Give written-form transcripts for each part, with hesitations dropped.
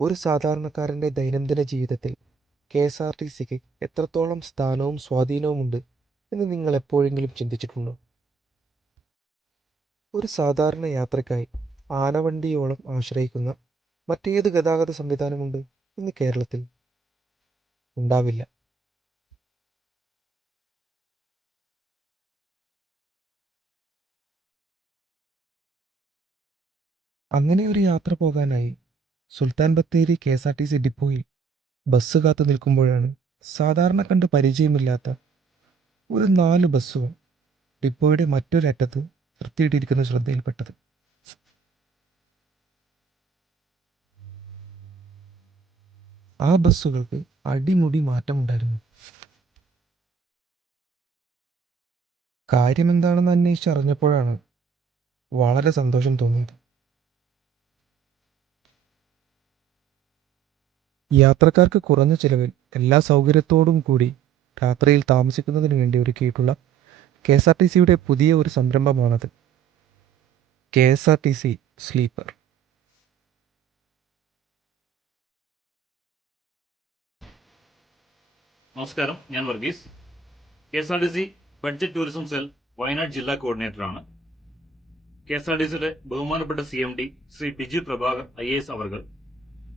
ഒരു സാധാരണക്കാരൻ്റെ ദൈനംദിന ജീവിതത്തിൽ കെ.എസ്.ആർ.ടി.സിക്ക് എത്രത്തോളം സ്ഥാനവും സ്വാധീനവുമുണ്ട് എന്ന് നിങ്ങൾ എപ്പോഴെങ്കിലും ചിന്തിച്ചിട്ടുണ്ടോ? ഒരു സാധാരണ യാത്രയ്ക്കായി ആനവണ്ടിയോളം ആശ്രയിക്കുന്ന മറ്റേത് ഗതാഗത സംവിധാനമുണ്ട് ഇന്ന് കേരളത്തിൽ? ഉണ്ടാവില്ല. അങ്ങനെ ഒരു യാത്ര പോകാനായി സുൽത്താൻ ബത്തേരി കെ.എസ്.ആർ.ടി.സി ഡിപ്പോയിൽ ബസ് കാത്തു നിൽക്കുമ്പോഴാണ് സാധാരണ കണ്ട് പരിചയമില്ലാത്ത ഒരു 4 ബസ്സുകൾ ഡിപ്പോയുടെ മറ്റൊരറ്റത്ത് നിർത്തിയിട്ടിരിക്കുന്ന ശ്രദ്ധയിൽപ്പെട്ടത്. ആ ബസ്സുകൾക്ക് അടിമുടി മാറ്റമുണ്ടായിരുന്നു. കാര്യമെന്താണെന്ന് അന്വേഷിച്ചറിഞ്ഞപ്പോഴാണ് വളരെ സന്തോഷം തോന്നിയത്. യാത്രക്കാർക്ക് കുറഞ്ഞ ചിലവിൽ എല്ലാ സൗകര്യത്തോടും കൂടി രാത്രിയിൽ താമസിക്കുന്നതിന് വേണ്ടി ഒരുക്കിയിട്ടുള്ള കെ.എസ്.ആർ.ടി.സിയുടെ പുതിയ ഒരു സംരംഭമാണത്. KSRTC sleeper. നമസ്കാരം, ഞാൻ Varghese. KSRTC budget tourism cell Wayanad ജില്ലാ കോർഡിനേറ്ററാണ്. കെ.എസ്.ആർ.ടി.സിയുടെ ബഹുമാനപ്പെട്ട CMD ശ്രീ ബിജു പ്രഭാകർ IAS അവർ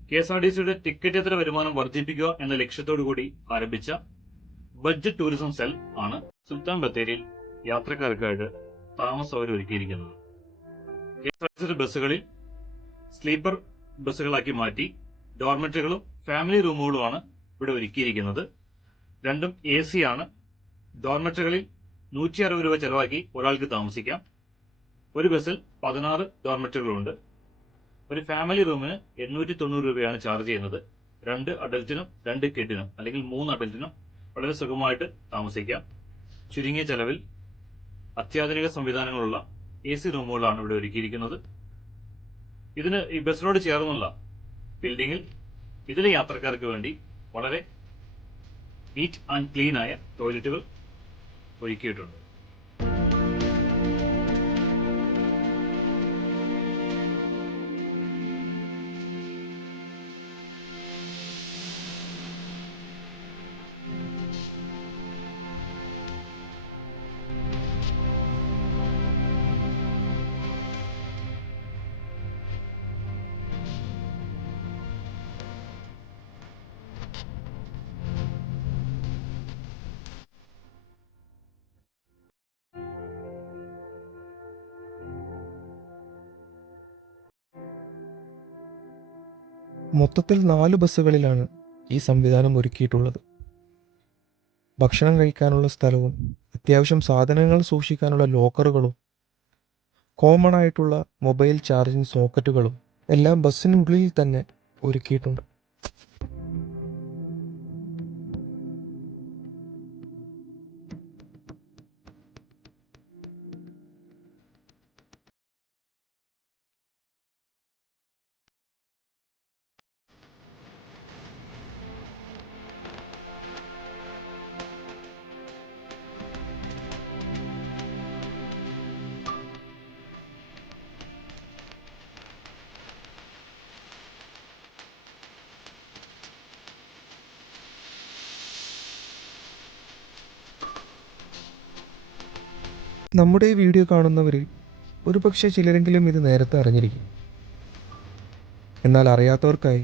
കെ.എസ്.ആർ.ടി.സിയുടെ ടിക്കറ്റേതര വരുമാനം വർദ്ധിപ്പിക്കുക എന്ന ലക്ഷ്യത്തോടു കൂടി ആരംഭിച്ച ബഡ്ജറ്റ് ടൂറിസം സെൽ ആണ് സുൽത്താൻ ബത്തേരിയിൽ യാത്രക്കാർക്കായിട്ട് താമസ സൗകര്യം ഒരുക്കിയിരിക്കുന്നത്. കെ.എസ്.ആർ.ടി.സിയുടെ ബസ്സുകളിൽ സ്ലീപ്പർ ബസ്സുകളാക്കി മാറ്റി ഡോർമെറ്ററികളും ഫാമിലി റൂമുകളുമാണ് ഇവിടെ ഒരുക്കിയിരിക്കുന്നത്. രണ്ടും AC ആണ്. ഡോർമെറ്ററികളിൽ 160 രൂപ ചെലവാക്കി ഒരാൾക്ക് താമസിക്കാം. ഒരു ബസ്സിൽ 16 ഡോർമെറ്ററികളുണ്ട്. ഒരു ഫാമിലി റൂമിന് 890 രൂപയാണ് ചാർജ് ചെയ്യുന്നത്. 2 അഡൽറ്റിനും 2 കിഡിനും അല്ലെങ്കിൽ 3 അഡൽറ്റിനും വളരെ സുഖമായിട്ട് താമസിക്കാം. ചുരുങ്ങിയ ചെലവിൽ അത്യാധുനിക സംവിധാനങ്ങളുള്ള AC റൂമുകളാണ് ഇവിടെ ഒരുക്കിയിരിക്കുന്നത്. ഈ ബസ്സിനോട് ചേർന്നുള്ള ബിൽഡിങ്ങിൽ ഇതിലെ യാത്രക്കാർക്ക് വേണ്ടി വളരെ നീറ്റ് ആൻഡ് ക്ലീൻ ആയ ടോയ്ലറ്റുകൾ ഒരുക്കിയിട്ടുണ്ട്. മൊത്തത്തിൽ 4 ബസ്സുകളിലാണ് ഈ സംവിധാനം ഒരുക്കിയിട്ടുള്ളത്. ഭക്ഷണം കഴിക്കാനുള്ള സ്ഥലവും അത്യാവശ്യം സാധനങ്ങൾ സൂക്ഷിക്കാനുള്ള ലോക്കറുകളും കോമൺ ആയിട്ടുള്ള മൊബൈൽ ചാർജിംഗ് സോക്കറ്റുകളും എല്ലാം ബസ്സിനുള്ളിൽ തന്നെ ഒരുക്കിയിട്ടുണ്ട്. നമ്മുടെ ഈ വീഡിയോ കാണുന്നവരിൽ ഒരുപക്ഷെ ചിലരെങ്കിലും ഇത് നേരത്തെ അറിഞ്ഞിരിക്കും. എന്നാൽ അറിയാത്തവർക്കായി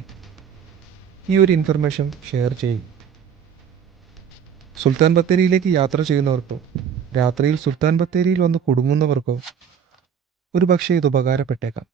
ഈ ഒരു ഇൻഫർമേഷൻ ഷെയർ ചെയ്യും. സുൽത്താൻ ബത്തേരിയിലേക്ക് യാത്ര ചെയ്യുന്നവർക്കോ രാത്രിയിൽ സുൽത്താൻ ബത്തേരിയിൽ വന്ന് കുടുങ്ങുന്നവർക്കോ ഒരുപക്ഷെ ഇത് ഉപകാരപ്പെട്ടേക്കാം.